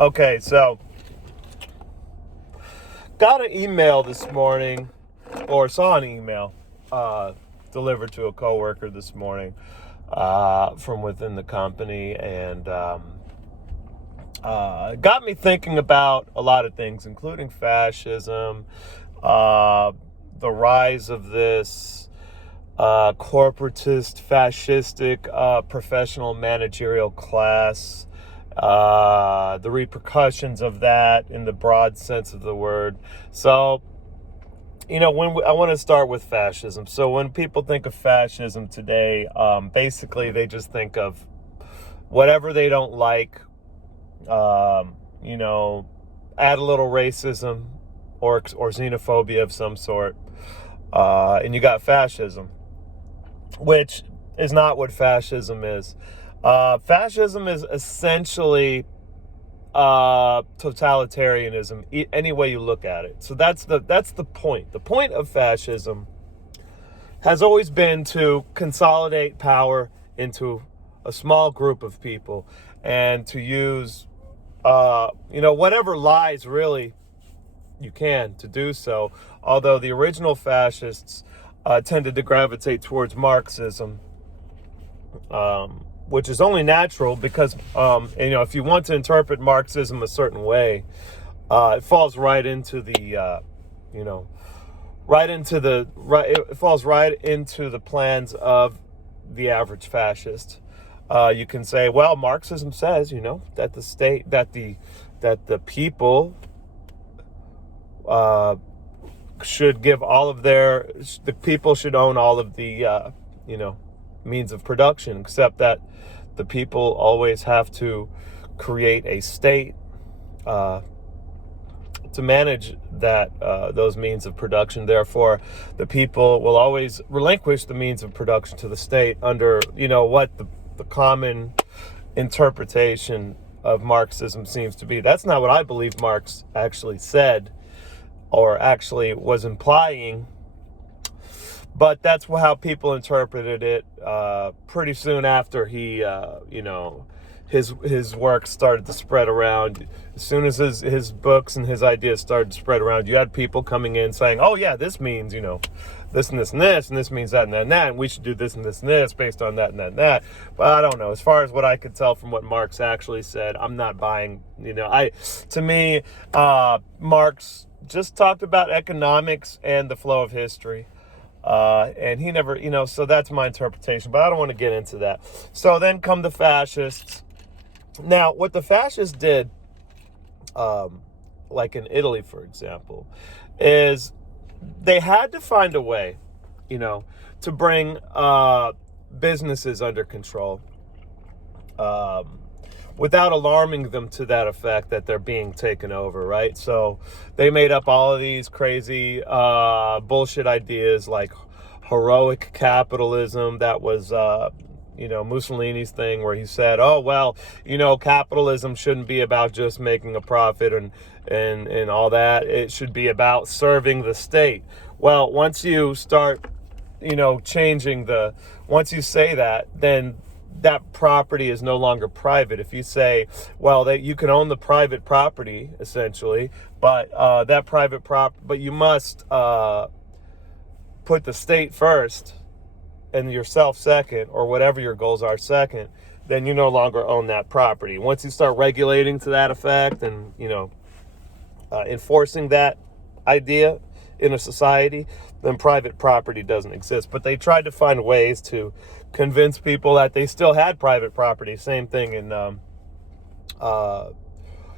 Okay, so got an email this morning, or saw an email delivered to a coworker this morning from within the company, and got me thinking about a lot of things, including fascism, the rise of this corporatist, fascistic, professional managerial class, the repercussions of that in the broad sense of the word. So, I want to start with fascism. So when people think of fascism today, basically they just think of whatever they don't like, um, you know, add a little racism or xenophobia of some sort, and you got fascism, which is not what fascism is. Fascism is essentially totalitarianism, any way you look at it. So that's the point. The point of fascism has always been to consolidate power into a small group of people and to use, whatever lies really you can to do so. Although the original fascists tended to gravitate towards Marxism, which is only natural because, if you want to interpret Marxism a certain way, it falls right into the, it falls right into the plans of the average fascist. You can say, well, Marxism says, that the state, that the people should give the people should own all of the, means of production, except that the people always have to create a state to manage those means of production. Therefore, the people will always relinquish the means of production to the state under, what the common interpretation of Marxism seems to be. That's not what I believe Marx actually said or actually was implying, but that's how people interpreted it pretty soon after he, his work started to spread around. As soon as his books and his ideas started to spread around, you had people coming in saying, oh, yeah, this means, this and this and this, and this means that and that and that, and we should do this and this and this based on that and that and that. But I don't know. As far as what I could tell from what Marx actually said, I'm not buying, Marx just talked about economics and the flow of history. And he never, so that's my interpretation, but I don't want to get into that. So then come the fascists. Now, what the fascists did, like in Italy, for example, is they had to find a way, to bring businesses under control, without alarming them to that effect that they're being taken over, right? So they made up all of these crazy bullshit ideas like heroic capitalism. That was, Mussolini's thing, where he said, oh, well, capitalism shouldn't be about just making a profit and all that. It should be about serving the state. Well, once you start, once you say that, then that property is no longer private. If you say, well, that you can own the private property essentially, but but you must put the state first and yourself second, or whatever your goals are second, then you no longer own that property. Once you start regulating to that effect and enforcing that idea in a society, then private property doesn't exist. But they tried to find ways to convince people that they still had private property. Same thing in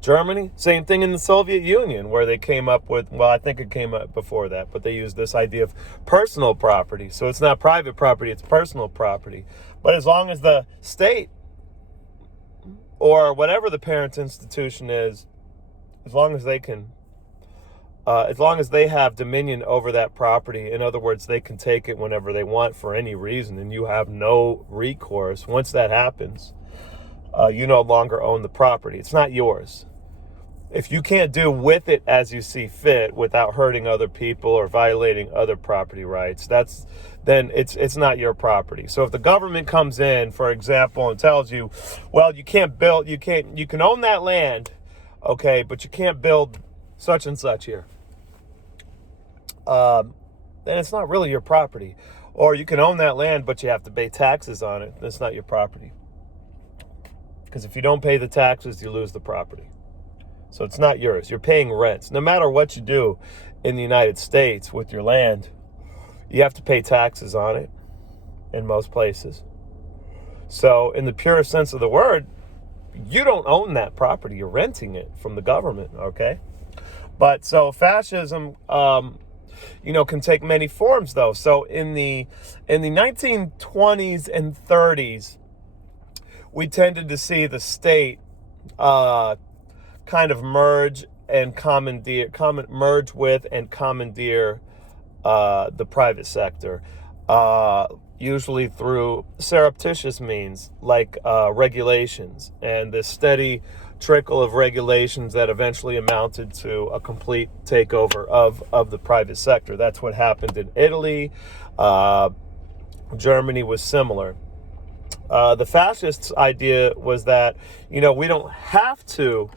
Germany, same thing in the Soviet Union, where they came up with, well, I think it came up before that, but they used this idea of personal property. So it's not private property, it's personal property. But as long as the state or whatever the parent institution is, as long as they have dominion over that property, in other words, they can take it whenever they want for any reason, and you have no recourse. Once that happens, you no longer own the property. It's not yours. If you can't do with it as you see fit without hurting other people or violating other property rights, then it's not your property. So if the government comes in, for example, and tells you, well, you can own that land, Okay, but you can't build such and such here. Then it's not really your property. Or you can own that land, but you have to pay taxes on it. That's not your property. Because if you don't pay the taxes, you lose the property. So it's not yours. You're paying rents. No matter what you do in the United States with your land, you have to pay taxes on it in most places. So in the purest sense of the word, you don't own that property. You're renting it from the government, okay? But so fascism, can take many forms, though. So in the 1920s and 30s, we tended to see the state kind of merge with and commandeer the private sector, usually through surreptitious means like regulations, and this steady trickle of regulations that eventually amounted to a complete takeover of the private sector. That's what happened in Italy. Germany was similar. The fascists' idea was that, we don't have to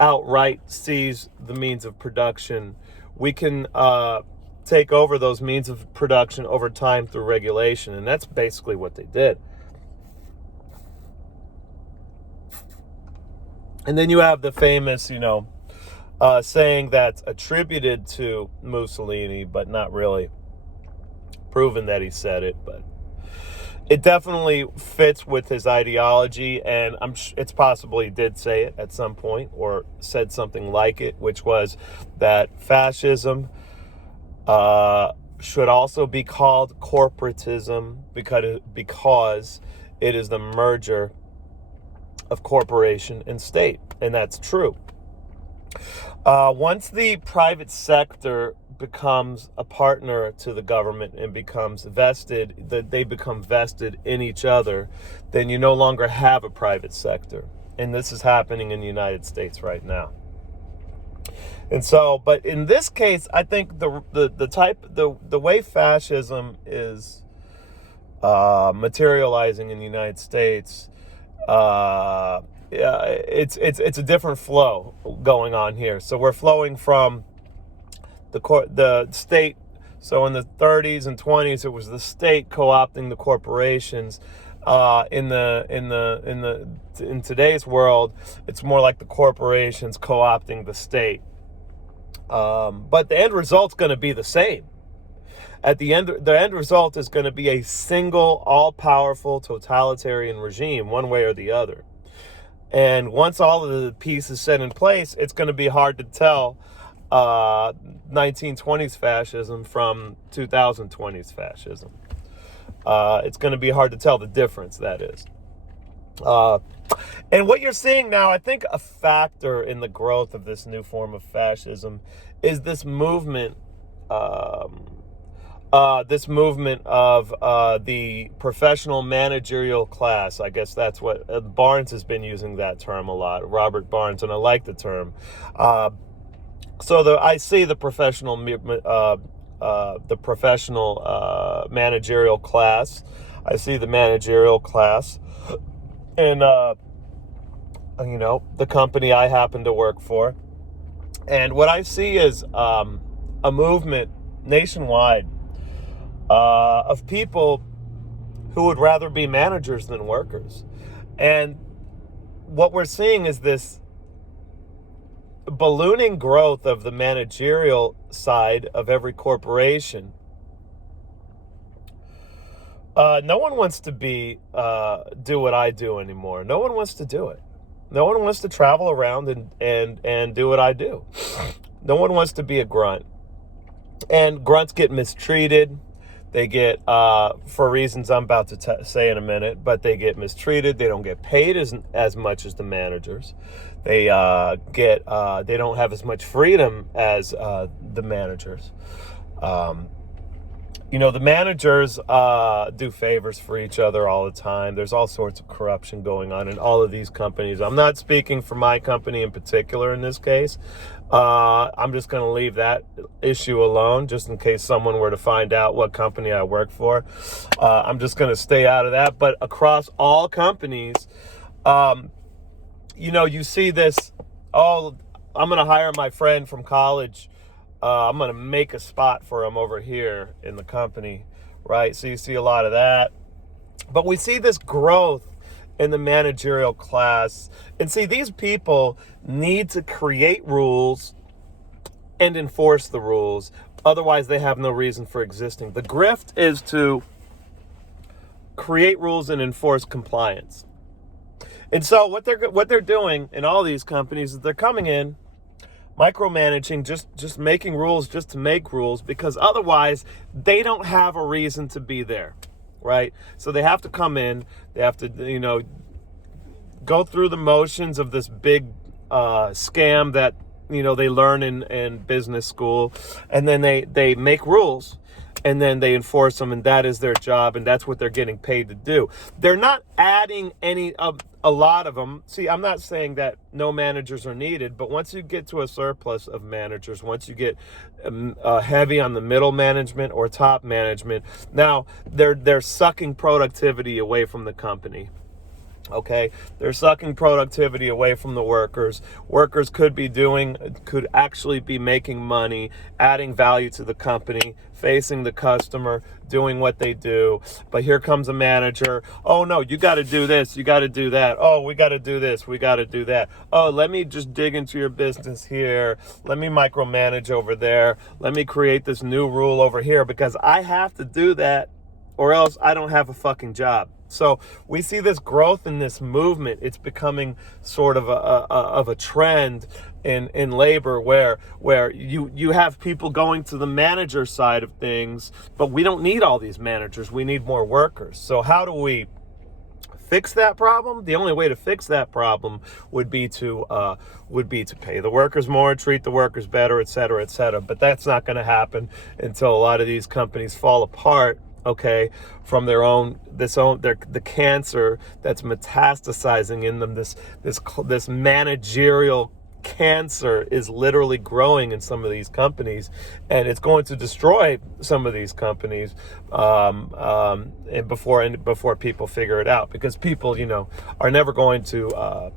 outright seize the means of production. We can take over those means of production over time through regulation. And that's basically what they did. And then you have the famous, saying that's attributed to Mussolini, but not really proven that he said it. But it definitely fits with his ideology, and it's possible he did say it at some point or said something like it, which was that fascism should also be called corporatism because it is the merger of corporation and state, and that's true. Once the private sector becomes a partner to the government and becomes vested, that they become vested in each other, then you no longer have a private sector. And this is happening in the United States right now. And so, but in this case, I think the way fascism is materializing in the United States, it's a different flow going on here. So we're flowing from the state. So in the 30s and 20s, it was the state co-opting the corporations. In today's world, it's more like the corporations co-opting the state. But the end result's going to be the same. At the end result is going to be a single, all-powerful, totalitarian regime, one way or the other. And once all of the pieces set in place, it's going to be hard to tell 1920s fascism from 2020s fascism. It's going to be hard to tell the difference, that is. And what you're seeing now, I think a factor in the growth of this new form of fascism is this movement of the professional managerial class. I guess that's what Barnes has been using that term a lot, Robert Barnes, and I like the term. I see the professional managerial class. I see the managerial class, and the company I happen to work for. And what I see is a movement nationwide of people who would rather be managers than workers. And what we're seeing is this ballooning growth of the managerial side of every corporation. No one wants to do what I do anymore. No one wants to do it. No one wants to travel around and do what I do. No one wants to be a grunt. And grunts get mistreated. They get, for reasons I'm about to say in a minute, but they get mistreated. They don't get paid as much as the managers. They don't have as much freedom as the managers. The managers do favors for each other all the time. There's all sorts of corruption going on in all of these companies. I'm not speaking for my company in particular in this case. I'm just going to leave that issue alone, just in case someone were to find out what company I work for. I'm just going to stay out of that. But across all companies, you see this, oh, I'm going to hire my friend from college. I'm going to make a spot for him over here in the company, right? So you see a lot of that. But we see this growth in the managerial class. And see, these people need to create rules and enforce the rules. Otherwise, they have no reason for existing. The grift is to create rules and enforce compliance. And so what they're doing in all these companies is they're coming in, micromanaging, just making rules just to make rules, because otherwise they don't have a reason to be there, right? So they have to come in, they have to, go through the motions of this big scam that, they learn in business school, and then they make rules, and then they enforce them, and that is their job, and that's what they're getting paid to do. They're not adding a lot of them. See, I'm not saying that no managers are needed, but once you get to a surplus of managers, once you get heavy on the middle management or top management, now they're sucking productivity away from the company. Okay, they're sucking productivity away from the workers. Workers could actually be making money, adding value to the company, facing the customer, doing what they do. But here comes a manager. Oh no, you got to do this, you got to do that. Oh, we got to do this, we got to do that. Oh, let me just dig into your business here. Let me micromanage over there. Let me create this new rule over here because I have to do that, or else I don't have a fucking job. So we see this growth in this movement. It's becoming sort of a trend in labor where you have people going to the manager side of things, but we don't need all these managers. We need more workers. So how do we fix that problem? The only way to fix that problem would be to pay the workers more, treat the workers better, et cetera, et cetera. But that's not going to happen until a lot of these companies fall apart. Okay, from the cancer that's metastasizing in them. This managerial cancer is literally growing in some of these companies, and it's going to destroy some of these companies and before people figure it out, because people are never going to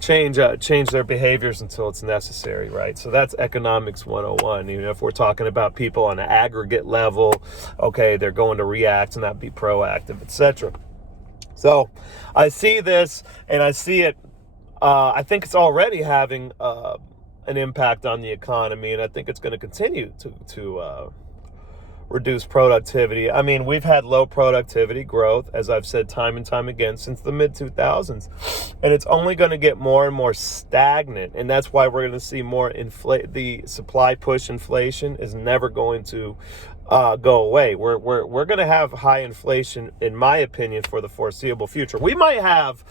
change their behaviors until it's necessary, right? So that's economics 101. If we're talking about people on an aggregate level, okay, they're going to react and not be proactive, etc. So I see this, and I see it. I think it's already having an impact on the economy, and I think it's going to continue to reduce productivity. I mean, we've had low productivity growth, as I've said time and time again, since the mid-2000s, and it's only going to get more and more stagnant, and that's why we're going to see more the supply push inflation is never going to go away. We're going to have high inflation, in my opinion, for the foreseeable future. We might have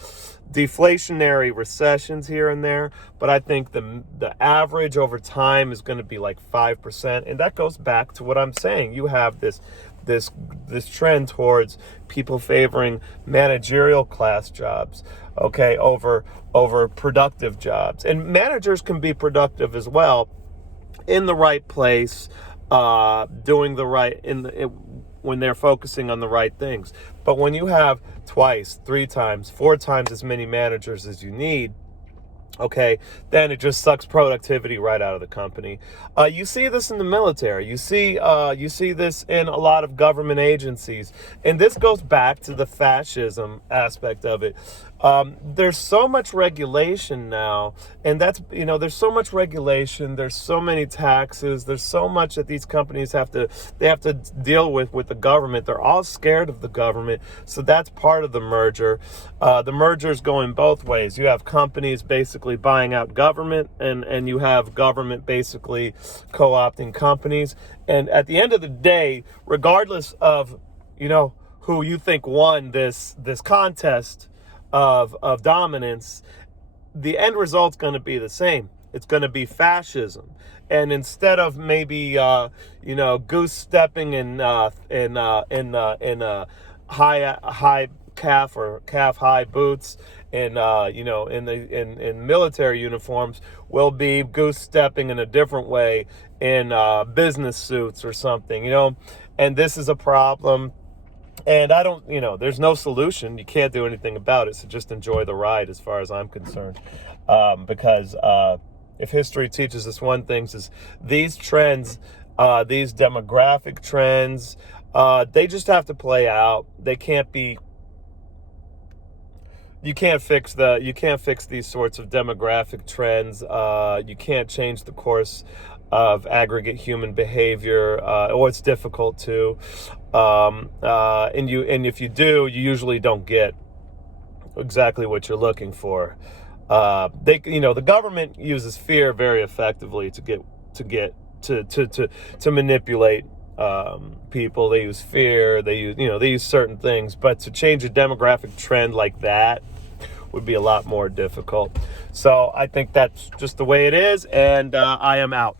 deflationary recessions here and there, but I think the average over time is going to be like 5%, and that goes back to what I'm saying. You have this trend towards people favoring managerial class jobs, okay, over productive jobs. And managers can be productive as well in the right place, doing the right when they're focusing on the right things. But when you have twice, 3 times, 4 times as many managers as you need, okay, then it just sucks productivity right out of the company. You see this in the military. You see this in a lot of government agencies, and this goes back to the fascism aspect of it. There's so much regulation now, and there's so much regulation. There's so many taxes. There's so much that these companies have to deal with the government. They're all scared of the government, so that's part of the merger. The merger is going both ways. You have companies basically buying out government, and you have government basically co-opting companies. And at the end of the day, regardless of who you think won this contest of dominance, the end result's going to be the same. It's going to be fascism. And instead of maybe goose stepping in high calf or calf high boots and in military uniforms, we'll be goose stepping in a different way in business suits or something, and this is a problem. And I don't, there's no solution. You can't do anything about it. So just enjoy the ride as far as I'm concerned. Because if history teaches us one thing, is these trends, these demographic trends, they just have to play out. They can't be, you can't fix these sorts of demographic trends. You can't change the course of aggregate human behavior, or it's difficult to. And if you do, you usually don't get exactly what you're looking for. The government uses fear very effectively to manipulate people. They use fear. They use certain things, but to change a demographic trend like that would be a lot more difficult. So I think that's just the way it is, and I am out.